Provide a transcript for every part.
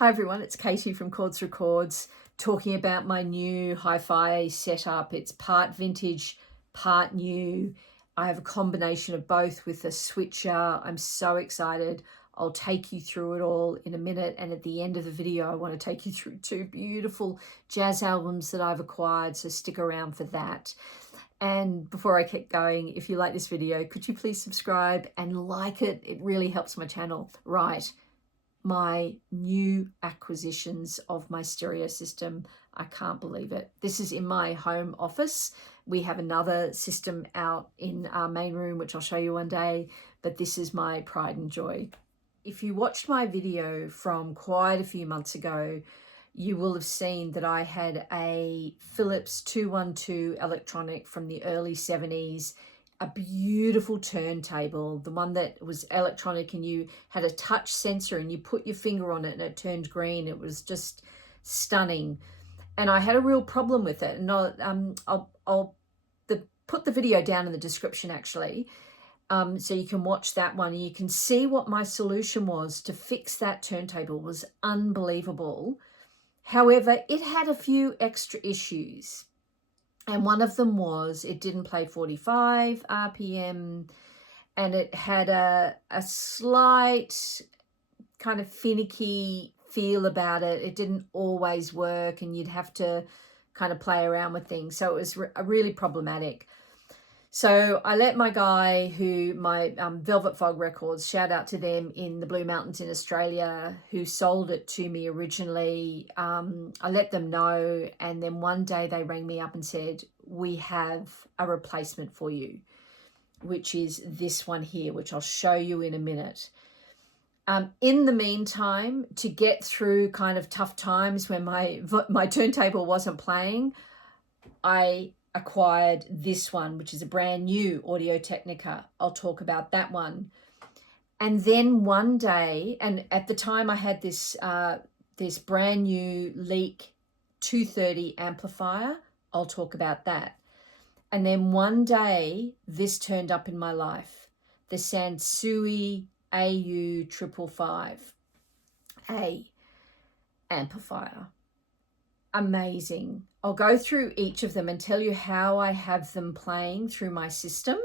Hi everyone, it's Katie from Chords Records talking about my new hi-fi setup. It's part vintage, part new. I have a combination of both with a switcher. I'm so excited. I'll take you through it all in a minute, and at the end of the video I want to take you through two beautiful jazz albums that I've acquired, so stick around for that. And before I keep going, if you like this video, could you please subscribe and like it? It really helps my channel. Right. My new acquisitions of my stereo system. I can't believe it. This is in my home office. We have another system out in our main room, which I'll show you one day, but this is my pride and joy. If you watched my video from quite a few months ago, you will have seen that I had a Philips 212 electronic from the early 70s, a beautiful turntable, the one that was electronic and you had a touch sensor and you put your finger on it and it turned green. It was just stunning. And I had a real problem with it. And I'll put the video down in the description actually, so you can watch that one and you can see what my solution was to fix that turntable. It was unbelievable. However, it had a few extra issues. And one of them was it didn't play 45 RPM and it had a slight kind of finicky feel about it. It didn't always work and you'd have to kind of play around with things. So it was really problematic. So I let my guy my Velvet Fog Records, shout out to them in the Blue Mountains in Australia, who sold it to me originally. I let them know, and then one day they rang me up and said, we have a replacement for you, which is this one here, which I'll show you in a minute. In the meantime, to get through kind of tough times when my turntable wasn't playing, I acquired this one, which is a brand new Audio Technica. I'll talk about that one. And then one day, and at the time I had this this brand new Leak 230 amplifier. I'll talk about that. And then one day this turned up in my life, the Sansui AU 555A amplifier. Amazing. I'll go through each of them and tell you how I have them playing through my system.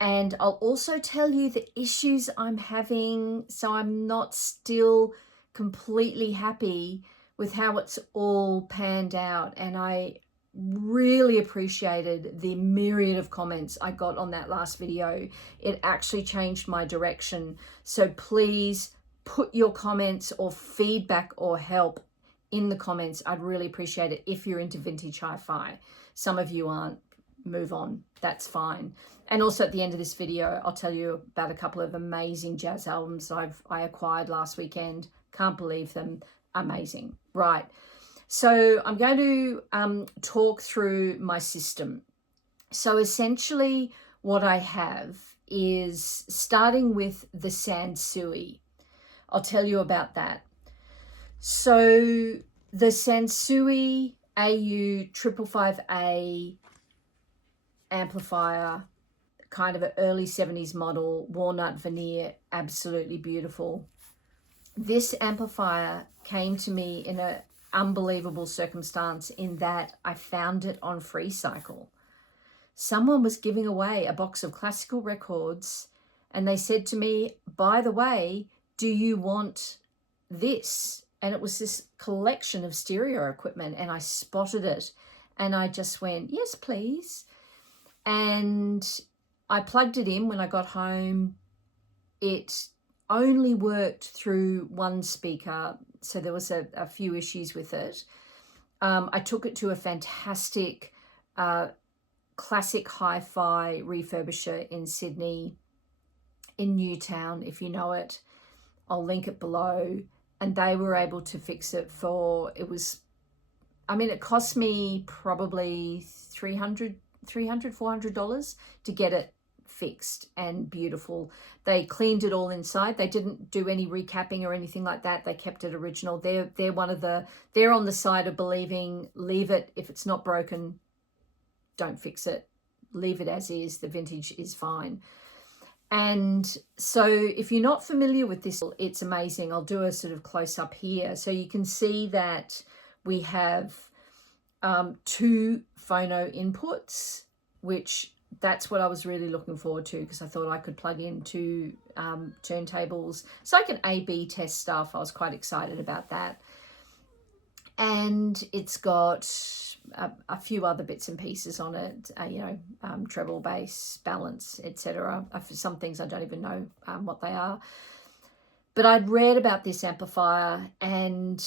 And I'll also tell you the issues I'm having, so I'm not still completely happy with how it's all panned out. And I really appreciated the myriad of comments I got on that last video. It actually changed my direction. So please put your comments or feedback or help in the comments. I'd really appreciate it if you're into vintage hi-fi. Some of you aren't, move on, that's fine. And also at the end of this video, I'll tell you about a couple of amazing jazz albums I acquired last weekend. Can't believe them, amazing. Right, so I'm going to talk through my system. So essentially what I have is, starting with the Sansui. I'll tell you about that. So the Sansui AU 555A amplifier, kind of an early 70s model, walnut veneer, absolutely beautiful. This amplifier came to me in an unbelievable circumstance in that I found it on FreeCycle. Someone was giving away a box of classical records and they said to me, by the way, do you want this? And it was this collection of stereo equipment, and I spotted it and I just went, yes, please. And I plugged it in when I got home. It only worked through one speaker, so there was a few issues with it. I took it to a fantastic classic hi-fi refurbisher in Sydney, in Newtown, if you know it. I'll link it below. And they were able to fix it for, it cost me probably $300, $400 to get it fixed and beautiful. They cleaned it all inside. They didn't do any recapping or anything like that. They kept it original. They're on the side of believing, leave it. If it's not broken, don't fix it. Leave it as is. The vintage is fine. And so if you're not familiar with this, it's amazing. I'll do a sort of close up here. So you can see that we have 2 phono inputs, which that's what I was really looking forward to, because I thought I could plug in 2 turntables so I can A/B test stuff. I was quite excited about that. And it's got a few other bits and pieces on it, treble, bass, balance, etc. For some things I don't even know what they are. But I'd read about this amplifier and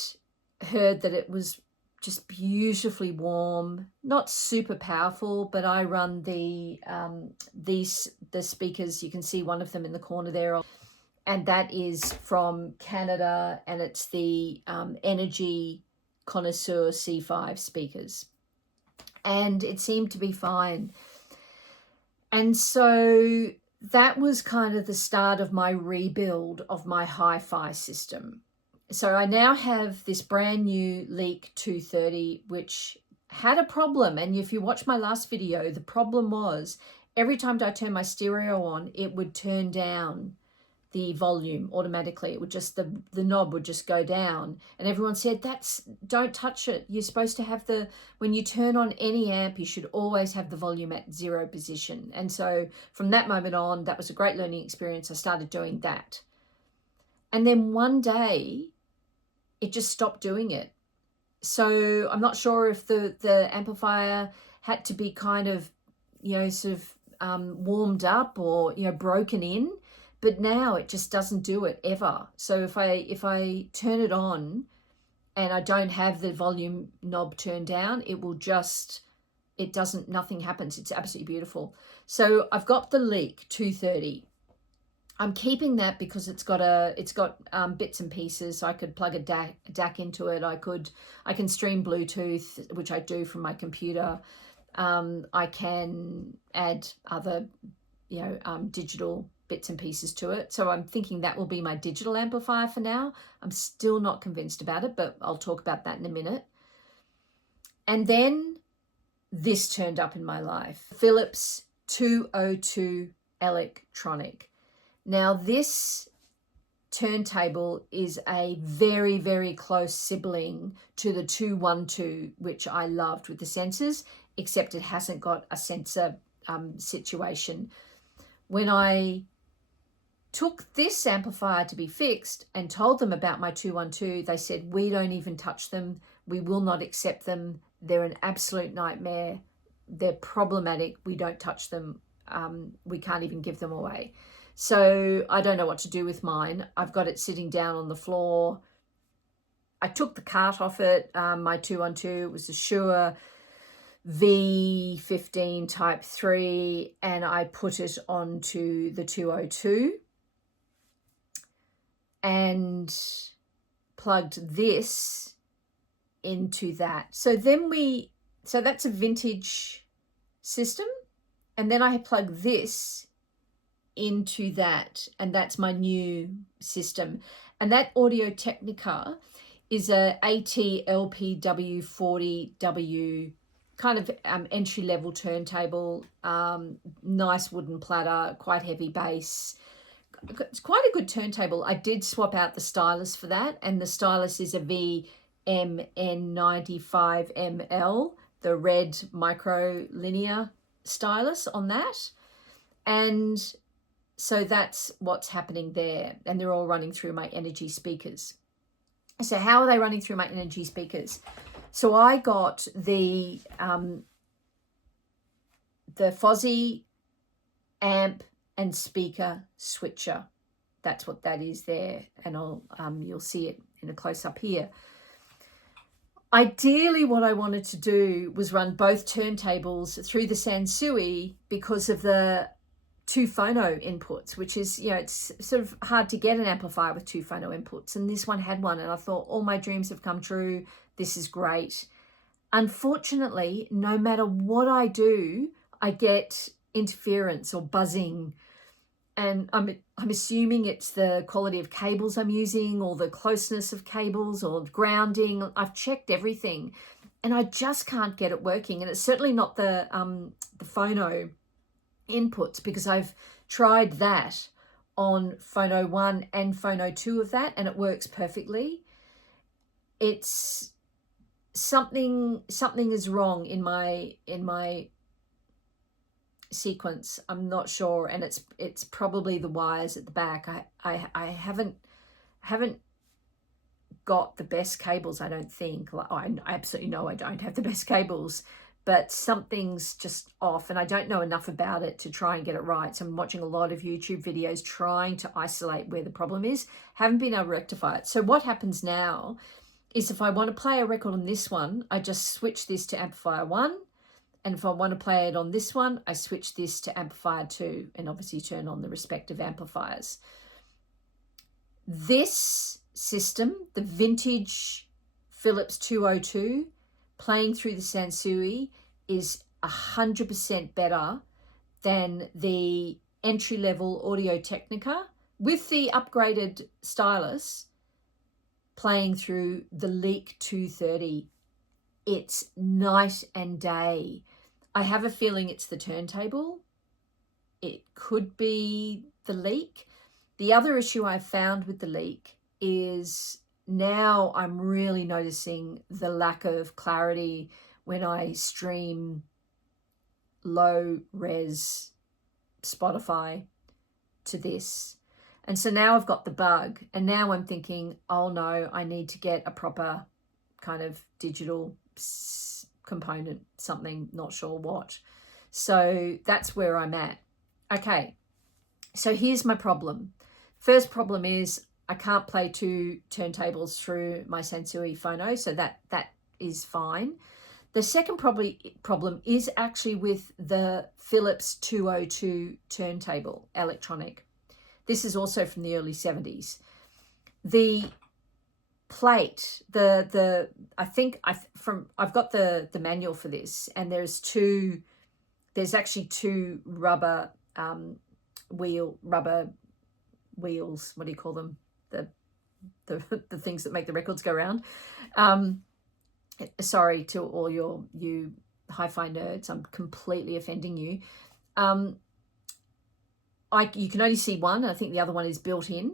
heard that it was just beautifully warm, not super powerful, but I run the speakers. You can see one of them in the corner there, and that is from Canada, and it's the Energy Connoisseur C5 speakers, and it seemed to be fine. And so that was kind of the start of my rebuild of my hi-fi system. So I now have this brand new Leak 230, which had a problem. And if you watch my last video, the problem was every time I turned my stereo on, it would turn down the volume automatically. It would just, the knob would just go down. And everyone said, don't touch it. You're supposed to have when you turn on any amp, you should always have the volume at 0 position. And so from that moment on, that was a great learning experience. I started doing that. And then one day, it just stopped doing it. So I'm not sure if the amplifier had to be kind of, warmed up or, broken in, but now it just doesn't do it ever. So if I turn it on and I don't have the volume knob turned down, nothing happens. It's absolutely beautiful. So I've got the Leak 230. I'm keeping that because it's got bits and pieces. So I could plug a DAC into it. I can stream Bluetooth, which I do from my computer. I can add other, digital bits and pieces to it. So I'm thinking that will be my digital amplifier for now. I'm still not convinced about it, but I'll talk about that in a minute. And then this turned up in my life. Philips 202 Electronic. Now, this turntable is a very, very close sibling to the 212, which I loved with the sensors, except it hasn't got a sensor situation. When I took this amplifier to be fixed and told them about my 212, they said, we don't even touch them. We will not accept them. They're an absolute nightmare. They're problematic. We don't touch them. We can't even give them away. So I don't know what to do with mine. I've got it sitting down on the floor. I took the cart off it. My 212 was a Shure V15 Type 3, and I put it onto the 202 and plugged this into that. So that's a vintage system. And then I plug this into that, and that's my new system. And that Audio Technica is a AT-LPW40W kind of entry-level turntable, nice wooden platter, quite heavy bass. It's quite a good turntable. I did swap out the stylus for that, and the stylus is a VMN95ML, the red micro linear stylus on that. And so that's what's happening there. And they're all running through my Energy speakers. So how are they running through my Energy speakers? So I got the Fozzy amp and speaker switcher. That's what that is there. And you'll see it in a close-up here. Ideally, what I wanted to do was run both turntables through the Sansui because of the 2 phono inputs, which is, it's sort of hard to get an amplifier with 2 phono inputs. And this one had one, and I thought, all my dreams have come true. This is great. Unfortunately, no matter what I do, I get interference or buzzing. And I'm assuming it's the quality of cables I'm using, or the closeness of cables, or grounding. I've checked everything, and I just can't get it working. And it's certainly not the phono inputs, because I've Tried that on Phono 1 and Phono 2 of that, and it works perfectly. It's something is wrong in my sequence. I'm not sure, and it's probably the wires at the back. I haven't got the best cables, I don't think. I absolutely know I don't have the best cables, but something's just off, and I don't know enough about it to try and get it right. So I'm watching a lot of YouTube videos trying to isolate where the problem is. Haven't been able to rectify it. So what happens now is if I want to play a record on this one, I just switch this to amplifier 1. And if I want to play it on this one, I switch this to amplifier 2, and obviously turn on the respective amplifiers. This system, the vintage Philips 202, playing through the Sansui, is 100% better than the entry-level Audio Technica with the upgraded stylus playing through the Leek 230. It's night and day. I have a feeling it's the turntable. It could be the Leek. The other issue I've found with the Leek is now I'm really noticing the lack of clarity when I stream low res Spotify to this. And so now I've got the bug, and now I'm thinking, oh no, I need to get a proper kind of digital component, something, not sure what. So that's where I'm at. Okay, so here's my problem. First problem is I can't play 2 turntables through my Sansui phono, so that is fine. The second problem is actually with the Philips 202 turntable, electronic. This is also from the early 70s. The plate, I've got the manual for this, and there's actually 2 rubber wheels, what do you call them? The things that make the records go round. Sorry to all you hi-fi nerds, I'm completely offending you. You can only see one. I think the other one is built in,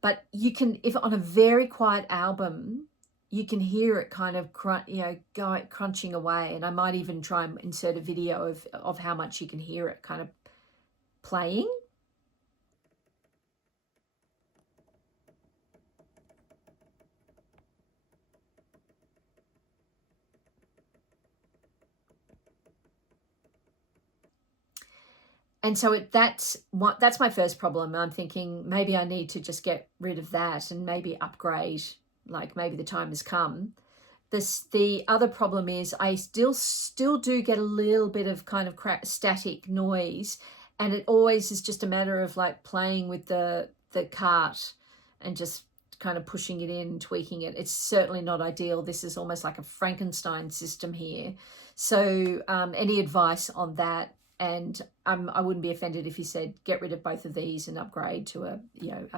but you can, if on a very quiet album, you can hear it kind of crunching away. And I might even try and insert a video of how much you can hear it kind of playing. And so that's my first problem. I'm thinking maybe I need to just get rid of that and maybe upgrade, like maybe the time has come. The other problem is I still do get a little bit of kind of static noise, and it always is just a matter of like playing with the cart and just kind of pushing it in, tweaking it. It's certainly not ideal. This is almost like a Frankenstein system here. So any advice on that? And I wouldn't be offended if you said get rid of both of these and upgrade to a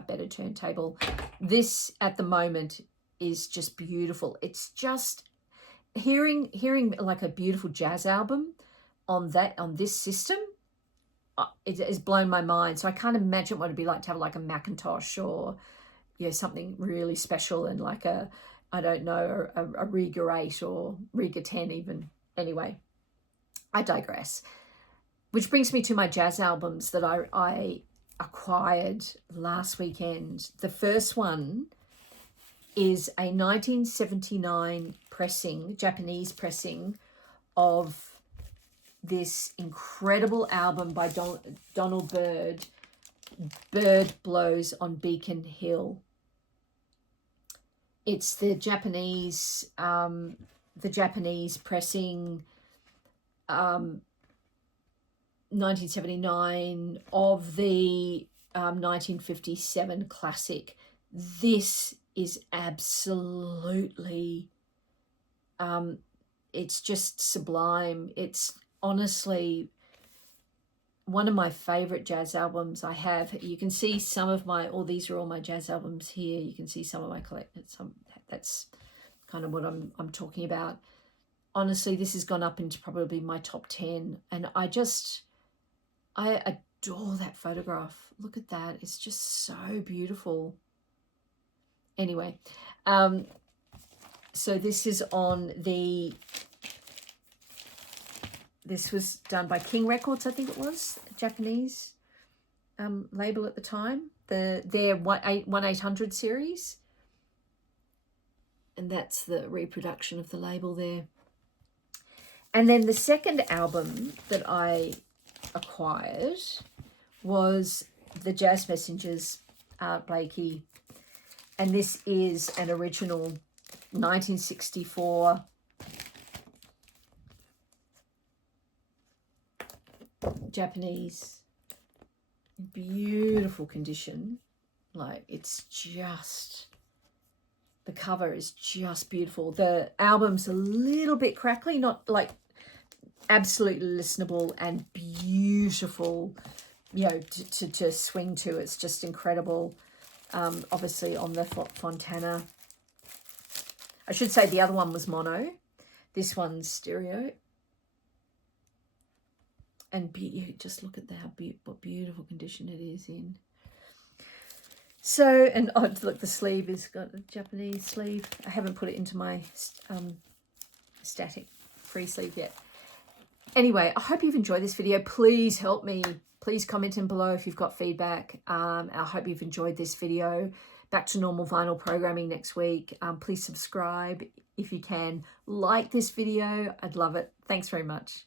better turntable. This at the moment is just beautiful. It's just hearing like a beautiful jazz album on this system. It has blown my mind. So I can't imagine what it'd be like to have like a Macintosh or something really special, and like a Riga 8 or Riga 10 even. Anyway, I digress. Which brings me to my jazz albums that I acquired last weekend. The first one is a 1979 pressing, Japanese pressing, of this incredible album by Donald Byrd, Bird Blows on Beacon Hill. It's the Japanese pressing, 1979 of the 1957 classic. This is absolutely, it's just sublime. It's honestly one of my favorite jazz albums I have. You can see some of these are all my jazz albums here. You can see some of my collection. That's kind of what I'm talking about. Honestly, this has gone up into probably my top 10, and I adore that photograph. Look at that. It's just so beautiful. Anyway, so this is on the, this was done by King Records, I think it was, Japanese label at the time, their 1-800 series. And that's the reproduction of the label there. And then the second album that I acquired was the Jazz Messengers, Art Blakey. And this is an original 1964 Japanese, beautiful condition. Like, it's just, the cover is just beautiful. The album's a little bit crackly, not like absolutely listenable and beautiful, you know, to swing to. It's just incredible. Obviously on the Fontana. I should say the other one was mono. This one's stereo. And just look at what beautiful condition it is in. So, and oh, look, the sleeve has got a Japanese sleeve. I haven't put it into my static free sleeve yet. Anyway, I hope you've enjoyed this video. Please help me. Please comment in below if you've got feedback. I hope you've enjoyed this video. Back to normal vinyl programming next week. Please subscribe if you can. Like this video. I'd love it. Thanks very much.